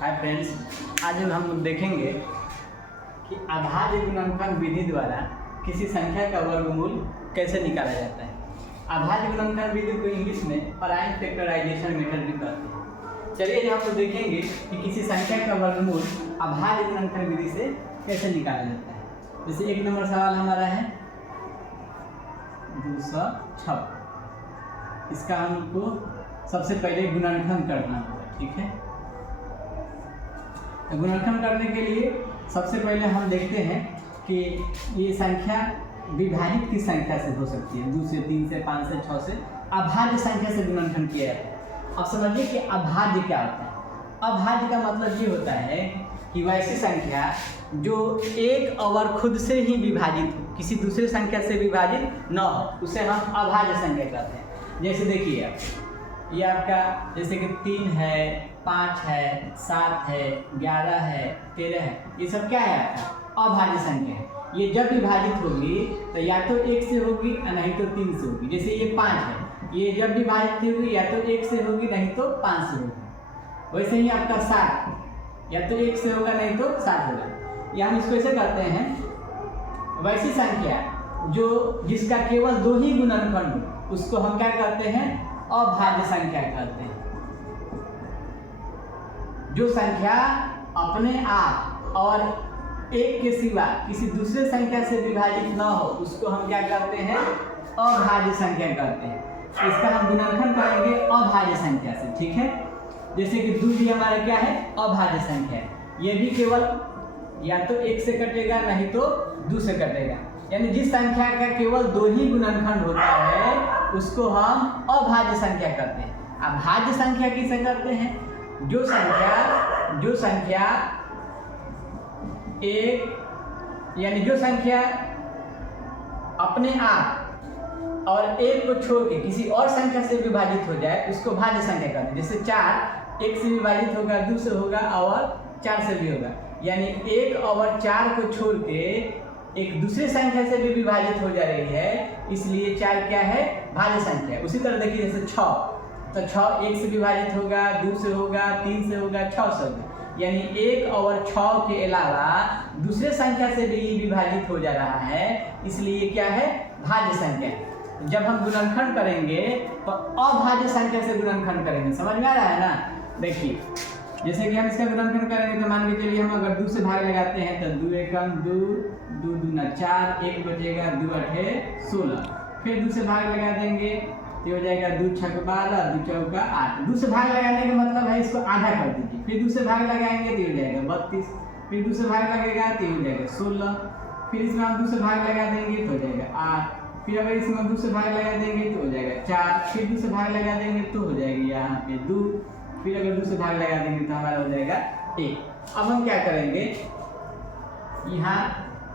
Hi friends, आज हम लोग देखेंगे कि अभाज्य गुणनफल विधि द्वारा किसी संख्या का वर्गमूल कैसे निकाला जाता है। अभाज्य गुणनफल विधि को इंग्लिश में पराइन फैक्टराइजेशन मेथड भी कहते हैं। चलिए हम लोग देखेंगे कि किसी संख्या का वर्गमूल अभाज्य गुणनफल विधि से कैसे निकाला जाता है। जैसे एक नंबर सवाल हमारा है 256। इसका हमको सबसे पहले गुणनखंड करना होगा, ठीक है। गुणनखंड करने के लिए सबसे पहले हम देखते हैं कि ये संख्या विभाजित की संख्या से हो सकती है। 2 से 3 से 5 से 6 से अभाज्य संख्या से गुणनखंड किया जाता है। अब समझिए कि अभाज्य क्या होता है। अभाज्य का मतलब ये होता है कि वैसी संख्या जो एक अवर खुद से ही विभाजित हो, किसी दूसरे संख्या से विभाजित न हो, उसे हम अभाज्य संख्या कहते हैं। जैसे देखिए आप, ये आपका जैसे कि 3 है, 5 है, 7 है, 11 है, 13 है, ये सब क्या है आपका अभाज्य संख्या है। ये जब विभाजित होगी तो या तो 1 से होगी और नहीं तो 3 से होगी। जैसे ये 5 है, ये जब विभाजित होगी या तो 1 से होगी नहीं तो 5 से होगी। वैसे ही आपका 7 या तो 1 से होगा नहीं तो 7 होगा। या हम इसको ऐसे करते हैं, वैसी संख्या जो जिसका केवल 2 ही गुणनखंड हो उसको हम क्या कहते हैं, अभाज्य संख्या कहते हैं। जो संख्या अपने आप और एक के सिवा किसी दूसरे संख्या से विभाजित न हो उसको हम क्या कहते हैं, अभाज्य संख्या कहते हैं। इसका हम गुणनखंड करेंगे अभाज्य संख्या से, ठीक है। जैसे कि 2 भी हमारा क्या है, अभाज्य संख्या है। ये भी केवल या तो 1 से कटेगा नहीं तो 2 से कटेगा। यानी जिस संख्या का केवल 2 ही गुणनखंड होता है उसको हम अभाज्य संख्या कहते हैं। अभाज्य संख्या किसे कहते हैं, जो संख्या एक यानी जो संख्या अपने आप और एक को छोड़ के किसी और संख्या से विभाजित हो जाए उसको भाज्य संख्या कहते हैं। जैसे 4 1 से विभाजित होगा, 2 से होगा और 4 से भी होगा। यानी 1 और 4 को छोड़ के एक दूसरे संख्या से भी विभाजित हो जा रही है, इसलिए 4 क्या है, भाज्य संख्या। उसी तरह देखिए जैसे 6, तो 6 1 से विभाजित होगा, 2 से होगा, 3 से होगा, 6 से होगा। यानी 1 और 6 के अलावा दूसरे संख्या से भी विभाजित हो जा रहा है, इसलिए क्या है, भाज्य संख्या। जब हम गुणनखंड करेंगे तो अभाज्य संख्या से गुणनखंड करेंगे। समझ में आ रहा है ना। देखिए जैसे कि हम इसका गुणनखंड करेंगे तो मान के चलिए हम अगर 2 से भाग लगाते हैं तो 2 एकम 2, 2 दूना 4, 1 बचेगा, 2 अठे 16। फिर 2 से भाग लगा देंगे तो हो जाएगा 2 छक 12, 2 चौका 8। 2 से भाग लगाने का मतलब है इसको आधा कर दीजिए। फिर 2 से भाग लगाएंगे तो हो जाएगा 32। फिर 2 से भाग लगेगा तो हो जाएगा 16। फिर इसमें हम 2 से भाग लगा देंगे तो हो जाएगा 8। फिर अगर इसमें 2 से भाग लगा देंगे तो हो जाएगा 4। फिर 2 से भाग लगा देंगे तो हो जाएगी यहाँ पे 2। फिर अगर 2 से भाग लगा देंगे तो हमारा हो जाएगा 1। अब हम क्या करेंगे, यहाँ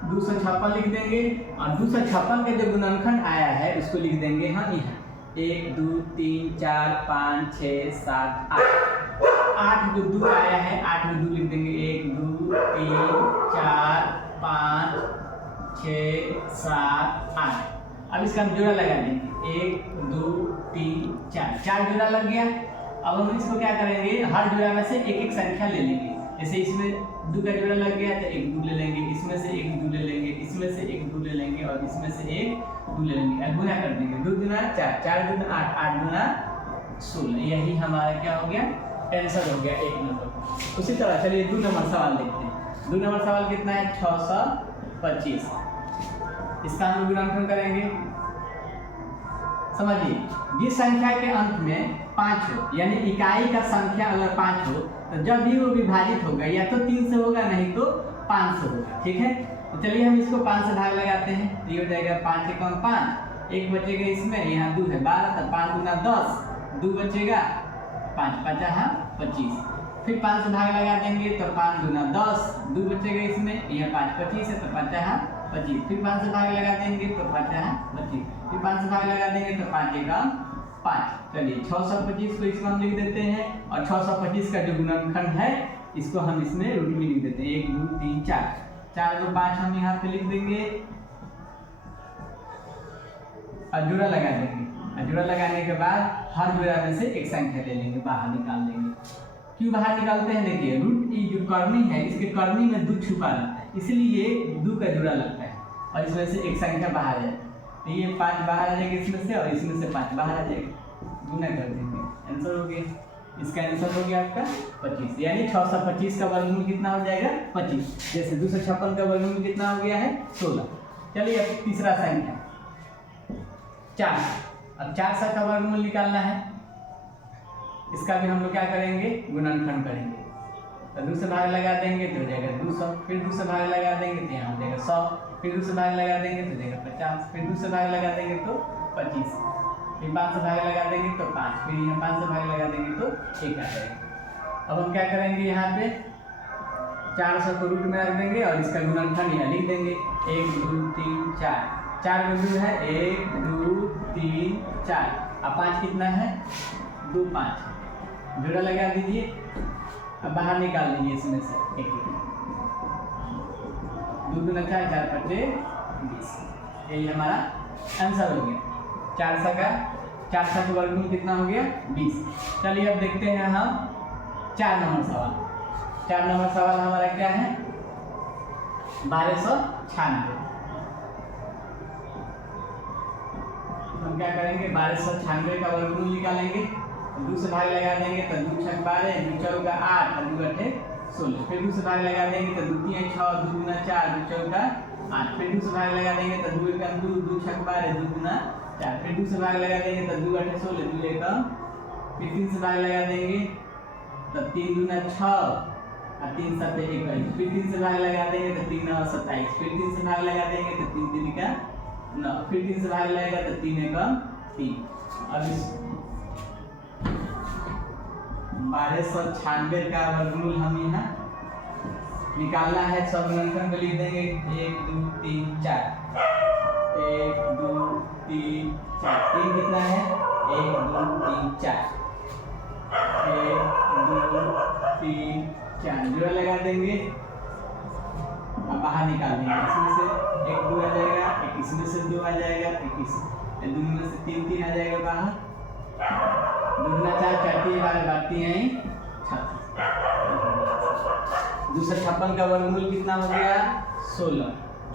256 लिख देंगे और 256 का जो गुणनखंड आया है उसको लिख देंगे हम यहाँ 1 2 3 4 5 6 7 8। 8 जो 2 आया है, 8 में 2 लिख देंगे, 1 2 3 4 5 6 7 8। अब इसका हम जोड़ा लगा देंगे, 1 2 3 4 जोड़ा लग गया। अब हम इसको क्या करेंगे, हर जोड़ा में से एक एक संख्या ले लेंगे। जैसे इसमें 2 का जोड़ा लग गया तो 1 2 ले लेंगे, इसमें से 1 2 ले लेंगे, इसमें से 1 2 ले लेंगे और इसमें से 1 2 ले लेंगे। अब गुना कर देंगे, 2 दूना 4, 4 दूना 8, 8 दूना 16। यही हमारा क्या हो गया, आंसर हो गया 1 नंबर। उसी तरह चलिए 2 नंबर सवाल देखते हैं। 2 नंबर सवाल कितना है, 625। इसका हम गुणनखंड करेंगे। समझिए, जिस संख्या के अंत में 5 हो यानी इकाई का संख्या अगर 5 हो तो जब भी वो विभाजित होगा या तो 3 से होगा नहीं तो 5 से होगा, ठीक है। तो चलिए हम इसको 5 से भाग लगाते हैं तो ये हो जाएगा 5 एकम 5, 1 बचेगा इसमें, यहाँ 2 है 12, तो 5 दूना 10, 2 बचेगा, 5 5 25। फिर 5 से भाग लगा देंगे तो 5 दूना 10, 2 बचेगा इसमें, यहाँ 5 25 है तो 5 25। फिर 5 से भाग लगा देंगे तो 5 25। फिर 5 से भाग लगा देंगे तो 5 एकम 5। चलिए 625 को इसमें हम लिख देते हैं और 625 का जो गुणनखंड है इसको हम इसमें रूट में लिख देते हैं, 1 2 3 4। 4 को 5 हम यहाँ पे लिख देंगे और जोड़ा लगा देंगे। जोड़ा लगाने के बाद हर जोड़ा में से एक संख्या ले लेंगे, बाहर निकाल देंगे। क्यों बाहर निकालते हैं? देखिए रूट ई जो करनी है, इसके करनी में 2 छुपा रहता है, इसलिए 2 का जुड़ा लगता है और इसमें से एक संख्या बाहर आ जाएगी। तो ये 5 बाहर आ जाएगी इसमें से, और इसमें से 5 बाहर आ जाएगा, गुना कर देंगे, आंसर हो गया। इसका आंसर हो गया आपका 25, यानी 625 का वर्गमूल कितना हो जाएगा? 25। जैसे 256 का वर्गमूल कितना हो गया है? 16। चलिए अब तीसरा संख्या 4। अब 4 का वर्गमूल निकालना है। इसका भी हम लोग क्या करेंगे? गुणनखंड करेंगे। तो 2 से भाग लगा देंगे तो हो जाएगा 200, फिर 2 से भाग लगा देंगे तो यहाँ हो जाएगा 100, फिर 2 से भाग लगा देंगे तो हो जाएगा 50, फिर 2 से भाग लगा देंगे तो 25, फिर 5 से भाग लगा देंगे तो 5, फिर यहाँ 5 से भाग लगा देंगे तो 1 आ जाएगा। अब हम क्या करेंगे? यहाँ पे 400 को रूट में रख देंगे और इसका गुणनखंड यहाँ लिख देंगे 1 2 3 4। 4 बिंदु है, 1 2 3 4, अब 5 कितना है? 2 5, जोड़ा लगा दीजिए। अब बाहर निकाल लीजिए इसमें से 1 2 दूना 4, 4 पचे 20। यही हमारा आंसर हो गया। 400 का वर्गमूल कितना हो गया? 20। चलिए अब देखते हैं हम 4 नंबर सवाल। 4 नंबर सवाल हमारा क्या है? 1296। हम क्या करेंगे? 1296 का वर्गमूल निकालेंगे। 2 से भाग लगा देंगे तो 2 छक 12, 2 चौका 8, 2 अठे 16, फिर 2 से भाग लगा देंगे तो 2 3 6, 2 दूना 4, 2 चौका 8, फिर 2 से भाग लगा देंगे तो 2 एकम 2, 2 छक 12, 2 दूना 4, फिर 2 से भाग लगा देंगे तो 2 अठे 16, 2 एकम, फिर 3 से भाग लगा देंगे तो 3 दूना 6 और 3 7 21, फिर 3 से भाग लगा देंगे तो 3 9 27, फिर 3 से भाग लगा देंगे तो 3 3 का 9, फिर 3 से भाग लगेगा तो 3 एकम 3। अब इस 1296 का वर्गमूल हम यहाँ निकालना है। सब गुणनखंड को लिख देंगे 1 2 3 4, 1 2 3 4, 3 कितना है? 1 2 3 4, 1 2 3 4, जोड़ा लगा देंगे। अब बाहर निकाल देंगे, इसमें से 1 2 आ जाएगा, एक इसमें से 2 आ जाएगा, एक इस 2 में से 3 3 आ जाएगा बाहर, 2 दूना 4, 4 3 12 बाती हैं 36। 256 का वर्गमूल कितना हो गया? 16।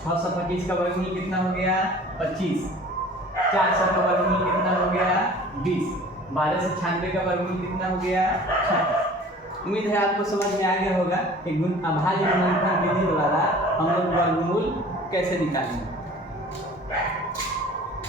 625 का वर्गमूल कितना हो गया? 25। 400 का वर्गमूल कितना हो गया? 20। 1296 का वर्गमूल कितना हो गया? 36। उम्मीद है आपको समझ में आ गया होगा कि अभाज्य गुणनखंड विधि द्वारा हम लोग वर्गमूल कैसे निकालेंगे।